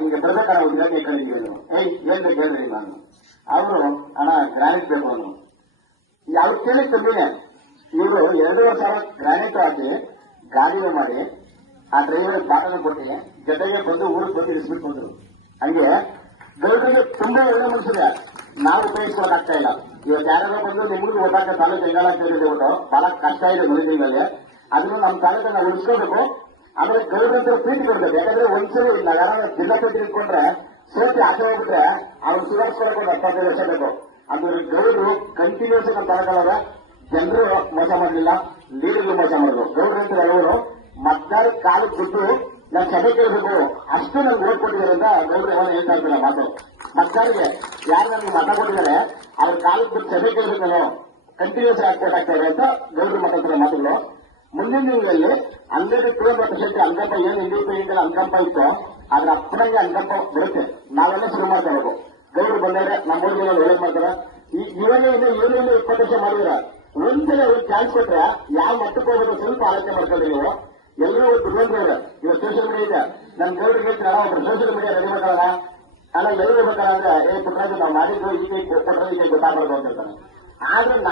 ಹಿಂಗೆ ಬರ್ಬೇಕಾದ್ರೆ ಇಲಾಖೆ ಕಳಿದ್ದೀವಿ ಏನ್ ಬೇಕು ಹೇಳ್ರಿ ನಾನು. ಅವರು ಹಣ ಗ್ರಾನೈಟ್ ಬೇಕು ಅಂದ್ರು. ಅವ್ರು ಕೇಳಿ ಕಮ್ಮಿನೇ. ಇವರು 2,500 ಗ್ರಾನೈಟ್ ಹಾಕಿ ಗಾಡಿಗೆ ಮಾಡಿ ಆ ಡ್ರೈವರ್ ಬಾಟಲ್ ಕೊಟ್ಟು ಜೊತೆಗೆ ಬಂದು ಊರಿಗೆ ಬಂದು ಇಳಿಸ್ಬಿಟ್ಟು ಬಂದ್ರು. ಹಂಗೆ ಗೌಡರಿಗೆ ತುಂಬಾ ಒಳ್ಳೆ ಮನುಷ್ಯರೇ, ನಾವು ಉಪಯೋಗಿಸ್ಕೊಳಕ್ಕಾಗ್ತಾ ಇಲ್ಲ. ಇವತ್ತು ಯಾರೋ ಬಂದು ನಿಮ್ಗೆ ಹೋಗಾಕ ತಾಲೂಕು ಹೆಂಗಾಲ ಸೇರಿಬಿಟ್ಟು ಬಹಳ ಕಷ್ಟ ಇದೆ ಮನುಷ್ಯನಲ್ಲಿ. ಅದನ್ನು ನಮ್ಮ ತಾಲೂಕನ್ನ ಉಳಿಸ್ಕೋಬೇಕು. ಆಮೇಲೆ ಗೌಡ್ರಂತ ಪ್ರೀತಿ ಕೊಡ್ಬೇಕು. ಯಾಕಂದ್ರೆ ಒಂದ್ಸರಿ ನಾವು ಯಾರು ಜಿಲ್ಲಾ ಪೇಟೆ ಇಟ್ಕೊಂಡ್ರೆ ಸೋತಿ ಆಚೆ ಹೋಗ್ಬಿಟ್ರೆ ಅವ್ರು ಸುಧಾರಿಸ್ಕೊಳಕ್ ಒಂದು 25 ವರ್ಷ ಬೇಕು. ಅಂದ್ರೆ ಗೌಡ್ರು ಕಂಟಿನ್ಯೂಸ್ ನಮ್ಮ ತಾಲೂಕಲ್ಲ ಜನರು ಮೋಸ ಮಾಡಲಿಲ್ಲ, ಲೀಡರ್ಗಳು ಮೋಸ ಮಾಡಿದ್ರು. ಗೌಡ್ರಂತ ಎಲ್ಲವರು ಮತದಾರ ಕಾಲಕ್ಕೆ ಬಿಟ್ಟು ನಾನು ಸಭೆ ಕೇಳಬೇಕು ಅಷ್ಟು ನನ್ಗೆ ಓಟ್ ಕೊಟ್ಟಿದ್ದಾರೆ ಅಂತ ಗೌಡ್ರು ಯಾವಾಗ ಹೇಳ್ತಾ ಇರ್ತಾರೆ ಮಾತು. ಮತದಾರಿಗೆ ಯಾರು ನನ್ಗೆ ಮತ ಕೊಟ್ಟಿದ್ದಾರೆ ಅವ್ರ ಕಾಲಕ್ಕೆ ಬಿಟ್ಟು ಸಭೆ ಕೇಳಬೇಕು ನಾನು ಕಂಟಿನ್ಯೂಸ್ ಆಗ್ತಾ ಅಂತ ಗೌಡ್ರು ಮಾತಾಡ್ತಾರೆ ಮಾತುಗಳು. ಮುಂದಿನ ದಿನಗಳಲ್ಲಿ 100% ಅಂಕಂಪ ಏನು ಇಂಡಿಪೆಂಡೆಂಟ್ ಅಂಕಂಪ ಇತ್ತು ಅದ್ರ ಅಪ್ಪನಾಗೆ ಅಂಕಂಪ ಬರುತ್ತೆ. ನಾವೆಲ್ಲ ಶುರು ಮಾಡ್ತಾ ಇರೋದು. ಗೌಡ್ರು ಬಂದರೆ ನಮ್ಮ ಊರಿಗೆ ಒಳ್ಳೇದು ಮಾಡ್ತಾರೆ. ಇವಾಗ 20 ವರ್ಷ ಮಾಡಿದ್ರ ಒಂದ್ಸಲ ಅವ್ರಿಗೆ ಚಾನ್ಸ್ ಕೊಟ್ರೆ ಯಾವ ಮಟ್ಟಕ್ಕೆ ಹೋಗೋದು ಸ್ವಲ್ಪ ಆಲೋಚನೆ ಮಾಡ್ಕೊಂಡ್ರೆ ನೀವು ಎಲ್ಲರೂ ದುರ್ಗಂದ್ರೆ ಇವಾಗ ಸೋಷಿಯಲ್ ಮೀಡಿಯಾ ಇದೆ. ನನ್ನ ಗೌಡ್ರಿಗೆ ಹೇಳ್ತೀರಾ ಒಬ್ರು ಸೋಷಿಯಲ್ ಮೀಡಿಯಾ ರೆಡಿ ಮಾಡ್ಕೊಳ್ಳೋಣ ಅಲ್ಲ ಎಲ್ಲಿ ಹೋಗ್ಬೇಕಲ್ಲ ಅಂದ್ರೆ ಪುಟ್ಟರಾಜು ನಾವು ಮಾಡಿದ್ದು ಈಗ ಕೊಟ್ಟರೆ ಈಗ ಗೊತ್ತಾಗ್ಬಾರ್ದು ಅಂತ ಹೇಳ್ತಾನೆ. ಆದ್ರೆ